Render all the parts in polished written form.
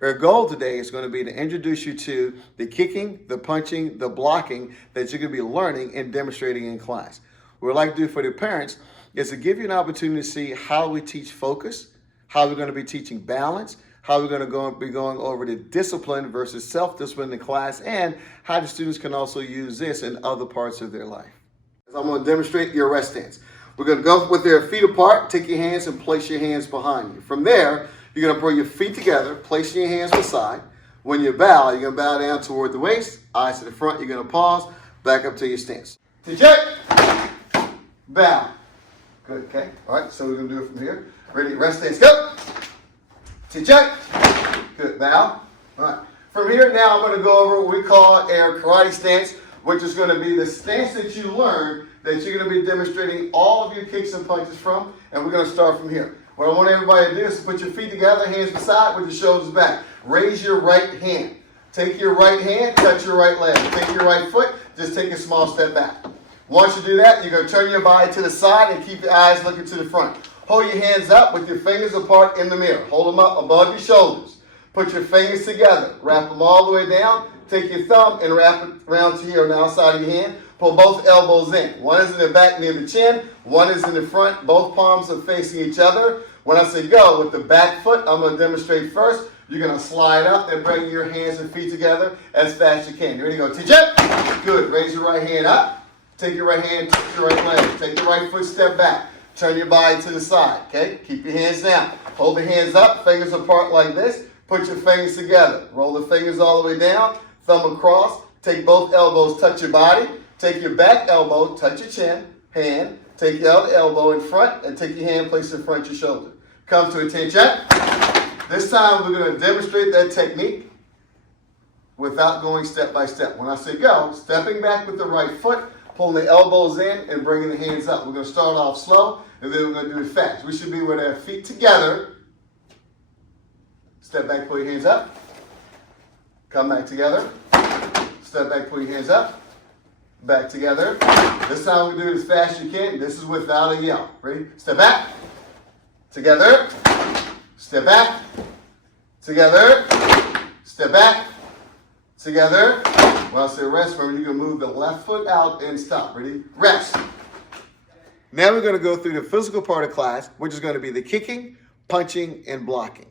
Our goal today is going to be to introduce you to the kicking, the punching, the blocking that you're going to be learning and demonstrating in class. What we'd like to do for the parents is to give you an opportunity to see how we teach focus, how we're going to be teaching balance, how we're going to be going over the discipline versus self-discipline in class, and how the students can also use this in other parts of their life. I'm going to demonstrate your rest stance. We're going to go with your feet apart, take your hands and place your hands behind you. From there, you're going to bring your feet together, placing your hands beside. When you bow, you're going to bow down toward the waist, eyes to the front. You're going to pause, back up to your stance. TJ, bow. Good, okay. All right, so we're going to do it from here. Ready, rest stance, go. TJ, good, bow. All right. From here, now I'm going to go over what we call our karate stance, which is going to be the stance that you learn that you're going to be demonstrating all of your kicks and punches from, and we're going to start from here. What I want everybody to do is to put your feet together, hands beside with your shoulders back. Raise your right hand. Take your right hand, touch your right leg. Take your right foot, just take a small step back. Once you do that, you're going to turn your body to the side and keep your eyes looking to the front. Hold your hands up with your fingers apart in the mirror. Hold them up above your shoulders. Put your fingers together. Wrap them all the way down. Take your thumb and wrap it around to here on the outside of your hand. Pull both elbows in. One is in the back near the chin. One is in the front. Both palms are facing each other. When I say go, with the back foot, I'm going to demonstrate first. You're going to slide up and bring your hands and feet together as fast as you can. You ready to go? TJ? Good. Raise your right hand up. Take your right hand, touch your right leg. Take your right foot, step back. Turn your body to the side, okay? Keep your hands down. Hold the hands up, fingers apart like this. Put your fingers together. Roll the fingers all the way down, thumb across. Take both elbows, touch your body. Take your back elbow, touch your chin, hand. Take your other elbow in front and take your hand, place it in front of your shoulder. Come to attention. This time we're going to demonstrate that technique without going step by step. When I say go, stepping back with the right foot, pulling the elbows in and bringing the hands up. We're going to start off slow and then we're going to do it fast. We should be with our feet together. Step back, pull your hands up. Come back together. Step back, pull your hands up. Back together. This time we do it as fast as you can. This is without a yell. Ready? Step back. Together. Step back. Together. Step back. Together. When I say rest, remember you can move the left foot out and stop. Ready? Rest. Now we're going to go through the physical part of class, which is going to be the kicking, punching, and blocking.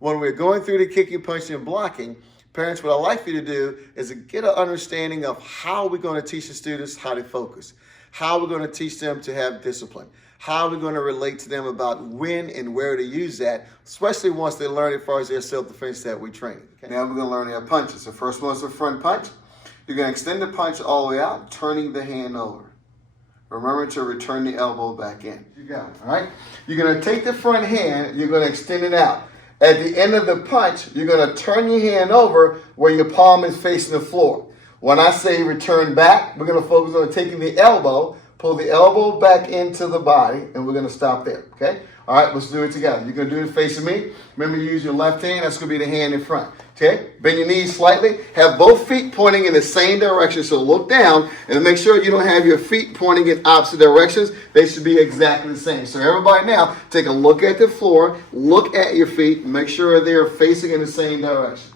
When we're going through the kicking, punching, and blocking, parents, what I'd like for you to do is to get an understanding of how we're going to teach the students how to focus, how we're going to teach them to have discipline, how we're going to relate to them about when and where to use that, especially once they learn as far as their self-defense that we train. Okay? Now we're going to learn our punches. The first one's the front punch. You're going to extend the punch all the way out, turning the hand over. Remember to return the elbow back in. You got it, all right? You're going to take the front hand, you're going to extend it out. At the end of the punch, you're going to turn your hand over where your palm is facing the floor. When I say return back, we're going to focus on taking the elbow, pull the elbow back into the body, and we're going to stop there, okay? All right, let's do it together. You're going to do it facing me. Remember, you use your left hand. That's going to be the hand in front, okay? Bend your knees slightly. Have both feet pointing in the same direction, so look down and make sure you don't have your feet pointing in opposite directions. They should be exactly the same. So everybody now, take a look at the floor, look at your feet, make sure they're facing in the same direction,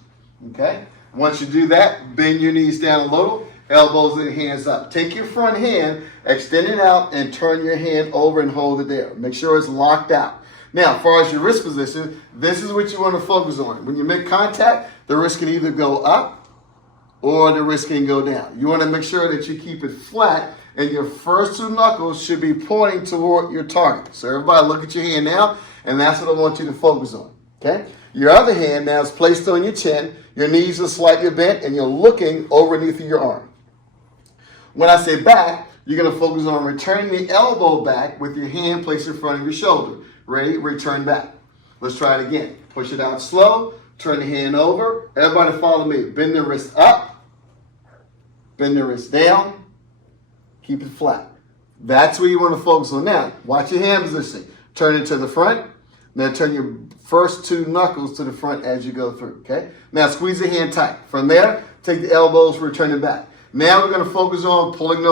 okay? Once you do that, bend your knees down a little, elbows and hands up. Take your front hand, extend it out, and turn your hand over and hold it there. Make sure it's locked out. Now, as far as your wrist position, this is what you want to focus on. When you make contact, the wrist can either go up or the wrist can go down. You want to make sure that you keep it flat, and your first two knuckles should be pointing toward your target. So everybody look at your hand now, and that's what I want you to focus on, okay? Your other hand now is placed on your chin, your knees are slightly bent, and you're looking underneath your arm. When I say back, you're going to focus on returning the elbow back with your hand placed in front of your shoulder. Ready? Return back. Let's try it again. Push it out slow. Turn the hand over. Everybody follow me. Bend the wrist up. Bend the wrist down. Keep it flat. That's where you want to focus on now. Watch your hand position. Turn it to the front. Now turn your first two knuckles to the front as you go through, okay? Now squeeze the hand tight. From there, take the elbows, return it back. Now we're going to focus on putting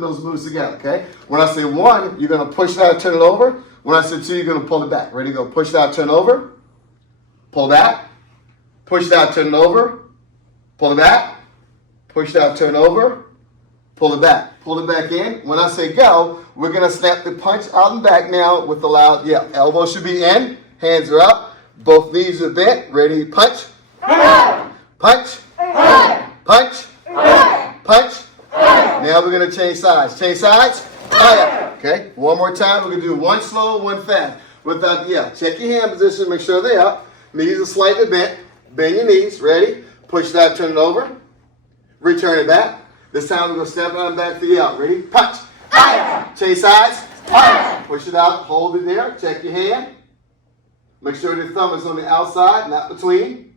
those moves together, okay? When I say one, you're going to push it out, turn it over. When I say two, you're going to pull it back. Ready to go? Push it out, turn over. Pull back. Push it out, turn it over. Pull it back. Push it out, turn it over. Pull it back. Pull it back in. When I say go, we're going to snap the punch out and back now with a loud yell. Elbow should be in. Hands are up. Both knees are bent. Ready? Punch. Punch. Punch. Punch. Now we're going to change sides. Change sides. Okay. One more time. We're going to do one slow, one fast. Without the yell. Check your hand position. Make sure they're up. Knees are slightly bent. Bend your knees. Ready? Push it out. Turn it over. Return it back. This time we're going to step out and back to the out. Ready? Punch. Change sides. Push it out. Hold it there. Check your hand. Make sure the thumb is on the outside, not between.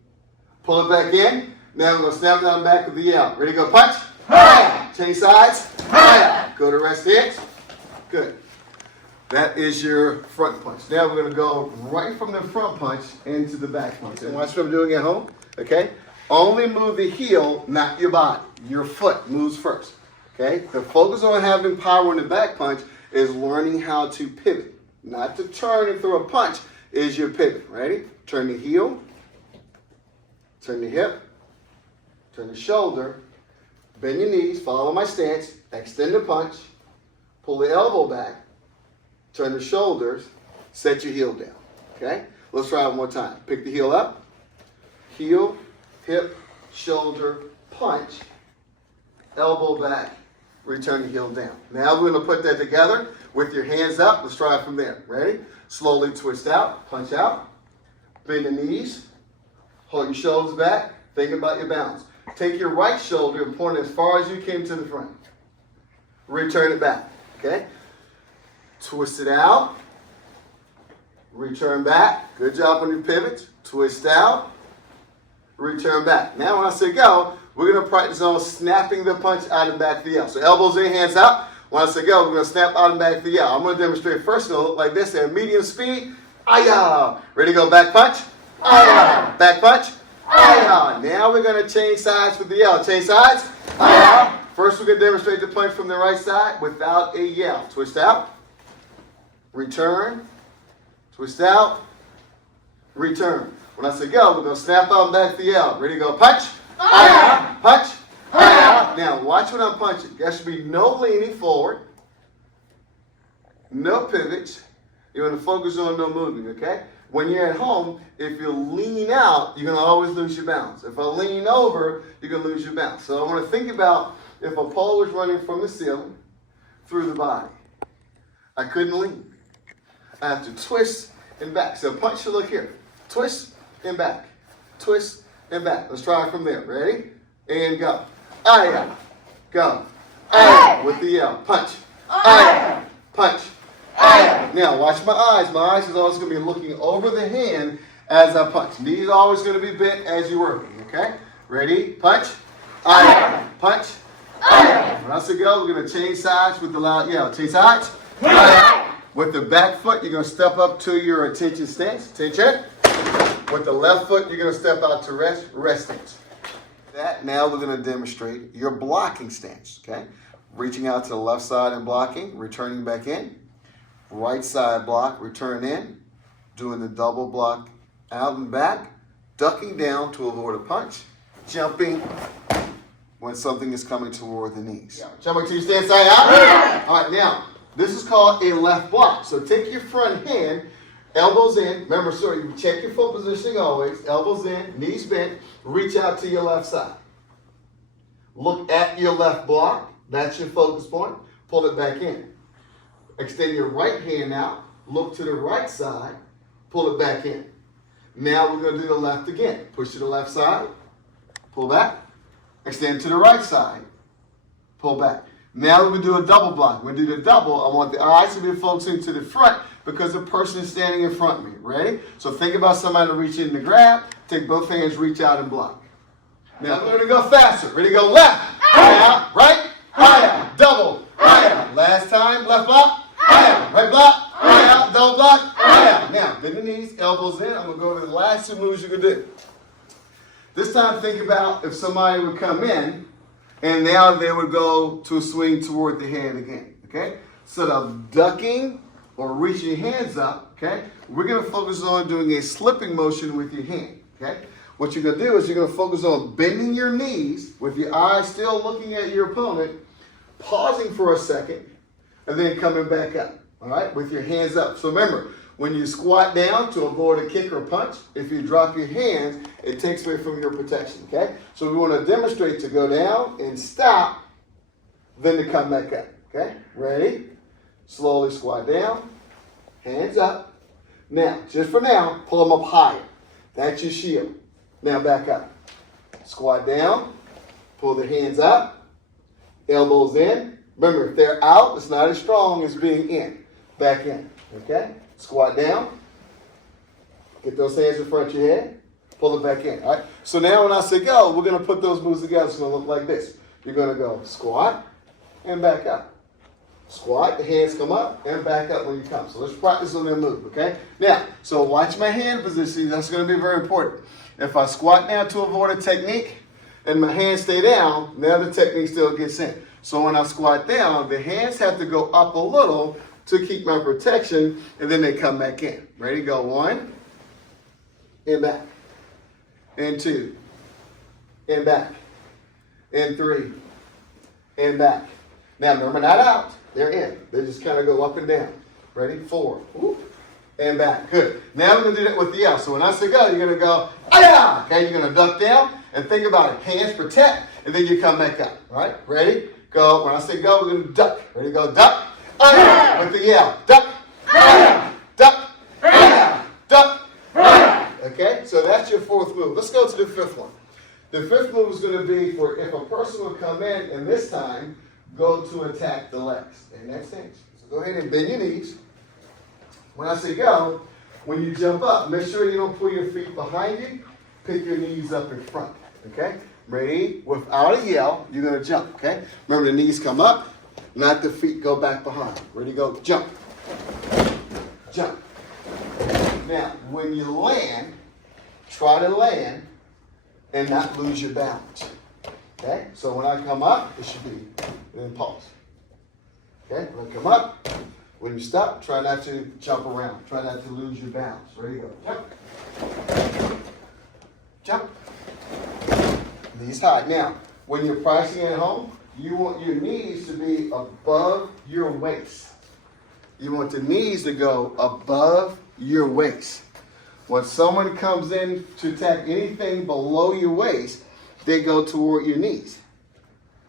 Pull it back in. Now we're going to snap down back with the out. Ready to go? Punch. Change sides. Go to rest hands. Good. That is your front punch. Now we're going to go right from the front punch into the back punch. And watch what I'm doing at home. Okay? Only move the heel, not your body. Your foot moves first. Okay? The focus on having power in the back punch is learning how to pivot. Not to turn and throw a punch is your pivot. Ready? Turn the heel. Turn the hip. Turn the shoulder. Bend your knees. Follow my stance. Extend the punch. Pull the elbow back. Turn the shoulders. Set your heel down. Okay? Let's try it one more time. Pick the heel up. Heel. Hip, shoulder, punch, elbow back, return the heel down. Now we're going to put that together with your hands up. Let's try it from there. Ready? Slowly twist out, punch out, bend the knees, hold your shoulders back, think about your balance. Take your right shoulder and point as far as you can to the front. Return it back. Okay? Twist it out, return back. Good job on your pivots. Twist out. Return back. Now when I say go, we're going to practice on snapping the punch out and back to the out. So elbows in, hands out. When I say go, we're going to snap out and back to the out. I'm going to demonstrate first. It's going to look like this at medium speed. Aya. Ready to go? Back punch. Aya. Back punch. Aya. Now we're going to change sides with the yell. Change sides. Aya. First we're going to demonstrate the punch from the right side without a yell. Twist out. Return. Twist out. Return. When I say go, we're going to snap out and back the out. Ready to go? Punch. Punch. Now, watch when I'm punching. There should be no leaning forward. No pivots. You're going to focus on no moving, okay? When you're at home, if you lean out, you're going to always lose your balance. If I lean over, you're going to lose your balance. So I want to think about if a pole was running from the ceiling through the body. I couldn't lean. I have to twist and back. So punch should look here. Twist and back. Twist and back. Let's try it from there. Ready? And go. Aya. Go. Aya. With the yell. Punch. Aya. Punch. Aya. Now watch my eyes. My eyes is always going to be looking over the hand as I punch. Knees are always going to be bent as you're working. Okay? Ready? Punch. Aya. Punch. Aya. When I say go, we're going to change sides with the loud yell. Change sides. Aya. With the back foot, you're going to step up to your attention stance. Attention. With the left foot, you're going to step out to rest stance. Now we're going to demonstrate your blocking stance, okay? Reaching out to the left side and blocking, returning back in. Right side block, return in. Doing the double block out and back. Ducking down to avoid a punch. Jumping when something is coming toward the knees. Jumping to your stance, side out. All right, now, this is called a left block. So take your front hand, elbows in. Remember, sorry, you check your foot positioning always. Elbows in, knees bent. Reach out to your left side. Look at your left block. That's your focus point. Pull it back in. Extend your right hand out. Look to the right side. Pull it back in. Now we're going to do the left again. Push to the left side. Pull back. Extend to the right side. Pull back. Now we're going to do a double block. When we do the double, I want the eyes to be focusing to the front because the person is standing in front of me. Ready? So think about somebody reaching to grab. Take both hands, reach out and block. Now we're going to go faster. Ready? Go left. High out. Right. High out. Double. High out. Last time. Left block. High out. Right block. High out. Double block. High out. Now bend the knees, elbows in. I'm going to go over the last two moves you can do. This time think about if somebody would come in and now they would go to a swing toward the hand again. Okay? So the ducking or reaching your hands up, okay? We're going to focus on doing a slipping motion with your hand, okay? what you're going to do is you're going to focus on bending your knees with your eyes still looking at your opponent, pausing for a second, and then coming back up, all right, with your hands up. So remember, when you squat down to avoid a kick or punch, if you drop your hands, it takes away from your protection, okay? So we want to demonstrate to go down and stop, then to come back up, okay? Ready? Slowly squat down, hands up. Now, just for now, pull them up higher. That's your shield. Now back up. Squat down, pull the hands up, elbows in. Remember, if they're out, it's not as strong as being in. Back in, okay? Squat down. Get those hands in front of your head. Pull it back in, all right? So now when I say go, we're going to put those moves together. It's going to look like this. You're going to go squat and back up. Squat, the hands come up, and back up when you come. So let's practice on that move, okay? Now, so watch my hand position. That's going to be very important. If I squat down to avoid a technique, and my hands stay down, now the technique still gets in. So when I squat down, the hands have to go up a little to keep my protection, and then they come back in. Ready? Go 1, and back, and 2, and back, and 3, and back. Now, remember, not out. They're in. They just kind of go up and down. Ready? 4. Whoop. And back. Good. Now we're going to do that with the L. So when I say go, you're going to go, ah! Okay, you're going to duck down and think about it. Hands protect, and then you come back up. All right? Ready? Go. When I say go, we're going to duck. Ready? Go. Duck. Ah! With the L. Duck. Ah! Duck. Ah! Duck. Ah! Okay? So that's your 4th move. Let's go to the 5th one. The 5th move is going to be for if a person will come in, and this time, go to attack the legs. And that's it. So go ahead and bend your knees. When I say go, when you jump up, make sure you don't pull your feet behind you. Pick your knees up in front. Okay? Ready? Without a yell, you're going to jump. Okay? Remember, the knees come up, not the feet go back behind. Ready? Go. Jump. Jump. Now, when you land, try to land and not lose your balance. Okay? So when I come up, it should be, and then pause. Okay? When I come up, when you stop, try not to jump around. Try not to lose your balance. Ready? Go. Jump. Jump. Knees high. Now, when you're practicing at home, you want your knees to be above your waist. You want the knees to go above your waist. When someone comes in to attack anything below your waist, they go toward your knees.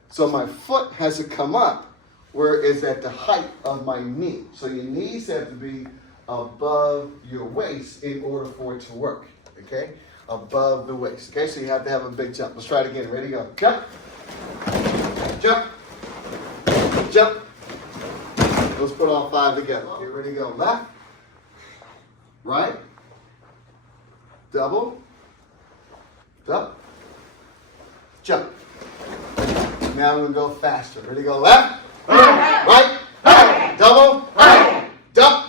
So my foot has to come up where it's at the height of my knee. So your knees have to be above your waist in order for it to work. Okay? Above the waist. Okay? So you have to have a big jump. Let's try it again. Ready? Go. Jump. Jump. Jump. Let's put all 5 together. Okay, ready? Go. Left. Right. Double. Up. Jump. Now I'm going to go faster. Ready? Go left. Right. Double. Dump.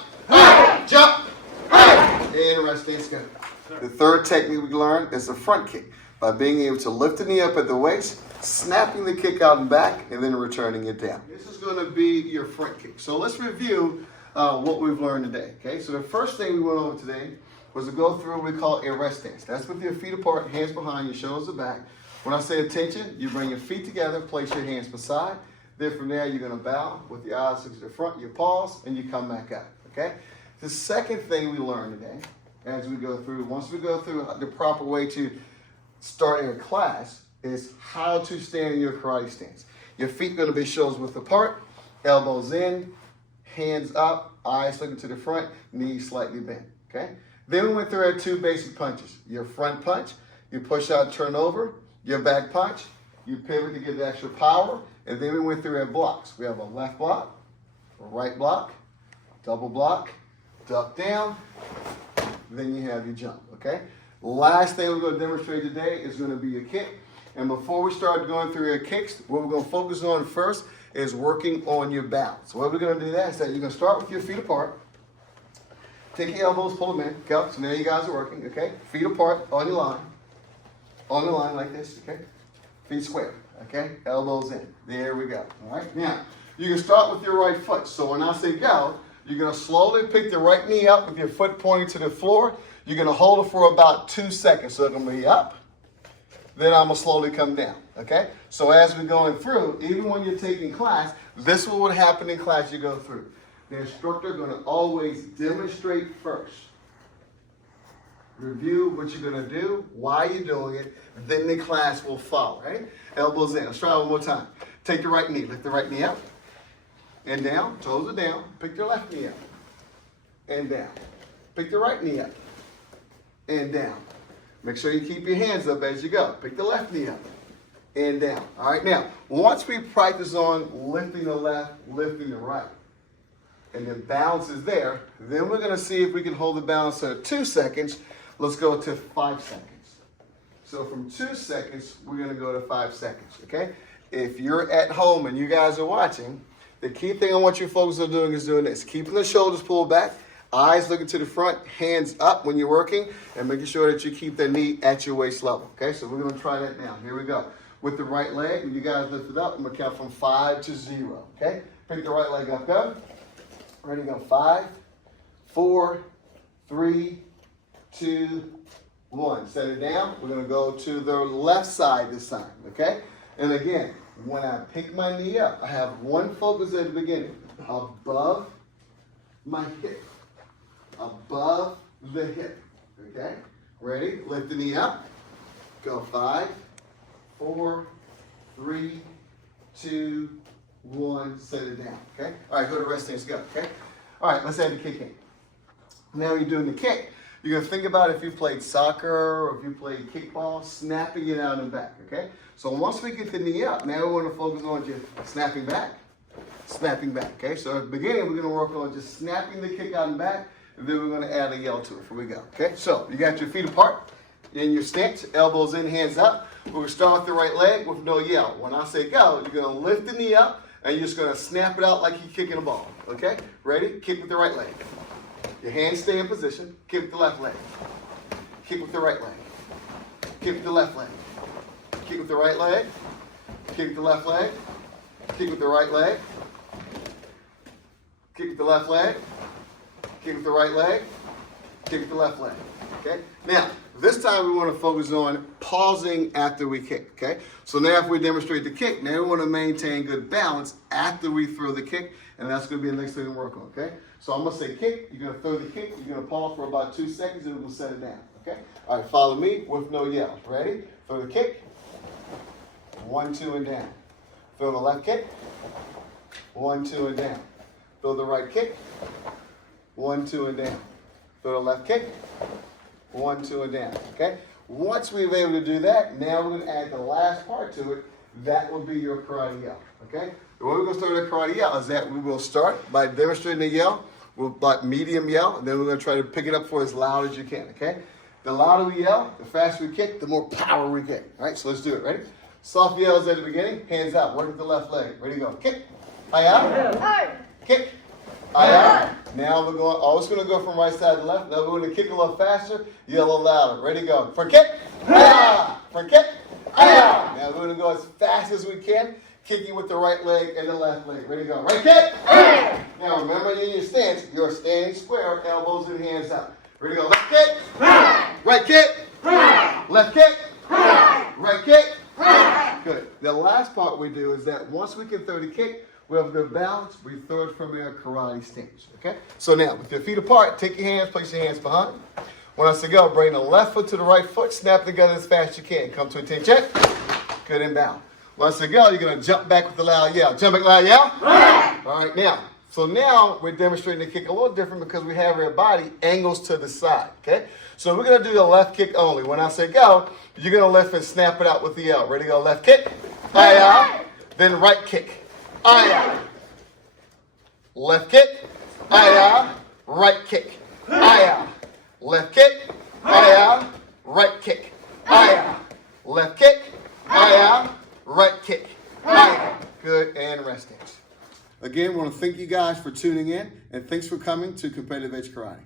Jump. And rest. Stay good. The 3rd technique we learned is the front kick. By being able to lift the knee up at the waist, snapping the kick out and back, and then returning it down. This is going to be your front kick. So let's review what we've learned today. Okay. So the first thing we went over today was to go through what we call a rest stance. That's with your feet apart, hands behind you, shoulders back. When I say attention, you bring your feet together, place your hands beside. Then from there, you're going to bow with your eyes to the front, you pause, and you come back up. Okay? The second thing we learned today, as we go through, once we go through the proper way to start a class, is how to stand in your karate stance. Your feet going to be shoulders width apart, elbows in, hands up, eyes looking to the front, knees slightly bent. Okay? Then we went through our 2 basic punches. Your front punch, you push out, turn over. Your back punch, you pivot to get the extra power. And then we went through our blocks. We have a left block, a right block, double block, duck down. Then you have your jump, okay? Last thing we're going to demonstrate today is going to be your kick. And before we start going through your kicks, what we're going to focus on first is working on your balance. So what we're going to do that is that you're going to start with your feet apart. Take your elbows, pull them in. Okay, so now you guys are working, okay? Feet apart on your line. On the line like this, okay? Feet square, okay? Elbows in. There we go, all right? Now, you can start with your right foot. So when I say go, you're going to slowly pick the right knee up with your foot pointing to the floor. You're going to hold it for about 2 seconds. So it's going to be up. Then I'm going to slowly come down. Okay? So as we're going through, even when you're taking class, this is what would happen in class you go through. The instructor is going to always demonstrate first. Review what you're going to do, why you're doing it, then the class will follow, right? Elbows in. Let's try it one more time. Take the right knee. Lift the right knee up and down. Toes are down. Pick your left knee up and down. Pick the right knee up and down. Make sure you keep your hands up as you go. Pick the left knee up and down. All right, now, once we practice on lifting the left, lifting the right, and the balance is there, then we're going to see if we can hold the balance at 2 seconds. Let's go to 5 seconds. So from 2 seconds, we're going to go to 5 seconds, okay? If you're at home and you guys are watching, the key thing I want you folks are doing is doing this. Keeping the shoulders pulled back, eyes looking to the front, hands up when you're working, and making sure that you keep the knee at your waist level, okay? So we're going to try that now. Here we go. With the right leg, when you guys lift it up, I'm going to count from 5 to 0, okay? Pick the right leg up, go. Ready, go. 5, 4, 3, 2, 1. Set it down. We're going to go to the left side this time, okay? And again, when I pick my knee up, I have one focus at the beginning. Above my hip. Above the hip, okay? Ready? Lift the knee up. Go 5, 4, 3, 2, 1. Set it down, okay? All right, go to rest stance, go, okay? All right, let's add the kick in. Now you're doing the kick. You're going to think about if you played soccer or if you played kickball, snapping it out and back, okay? So once we get the knee up, now we want to focus on just snapping back, okay? So at the beginning, we're going to work on just snapping the kick out and back, and then we're going to add a yell to it. Here we go, okay? So you got your feet apart in your stance, elbows in, hands up. We're going to start with the right leg with no yell. When I say go, you're going to lift the knee up, and you're just going to snap it out like you're kicking a ball, okay? Ready? Kick with the right leg. Your hands stay in position. Kick with the left leg. Kick with the right leg. Kick with the left leg. Kick with the right leg. Kick with the left leg. Kick with the right leg. Kick with the left leg. Kick with the right leg. Kick with the left leg. Okay? Now, this time we want to focus on pausing after we kick. Okay? So now if we demonstrate the kick, now we want to maintain good balance after we throw the kick, and that's going to be the next thing to work on. Okay? So I'm going to say kick, you're going to throw the kick, you're going to pause for about 2 seconds, and we'll set it down, okay? All right, follow me with no yell. Ready? Throw the kick, 1, 2, and down. Throw the left kick, 1, 2, and down. Throw the right kick, 1, 2, and down. Throw the left kick, 1, 2, and down, okay? Once we've been able to do that, now we're going to add the last part to it. That will be your karate yell, okay? The way we're going to start a karate yell is that we will start by demonstrating the yell. We'll like medium yell, and then we're going to try to pick it up for as loud as you can, okay? The louder we yell, the faster we kick, the more power we get. All right, so let's do it. Ready? Soft yells at the beginning, hands out. Work with the left leg. Ready to go. Kick. Hi-ya. Kick. Hi-ya. Now we're going, always going to go from right side to left. Now we're going to kick a little faster, yell a little louder. Ready to go. For kick. Hi-ya. For kick. Hi-ya. Now we're going to go as fast as we can. Kicking with the right leg and the left leg. Ready to go. Right kick. Now remember in your stance, you're standing square, elbows and hands up. Ready to go. Left kick. Right kick. Left kick. Right kick. Good. The last part we do is that once we can throw the kick, we have good balance. We throw it from our karate stance. Okay? So now, with your feet apart, take your hands, place your hands behind. When I say go, bring the left foot to the right foot, snap together as fast as you can. Come to a 10 check. Good and bound. When I say go, you're going to jump back with the loud yell. Jump back, loud yell. All right, now. So now we're demonstrating the kick a little different because we have our body angles to the side, okay? So we're going to do the left kick only. When I say go, you're going to lift and snap it out with the yell. Ready to go? Left kick. Aye. Then right kick. Aye. Left kick. Aye. Right kick. Aye. Left kick. Aye. Right kick. Aye. Left kick. Aye. Right kick. Aye. Good, and rest stance. Again, I want to thank you guys for tuning in, and thanks for coming to Competitive Edge Karate.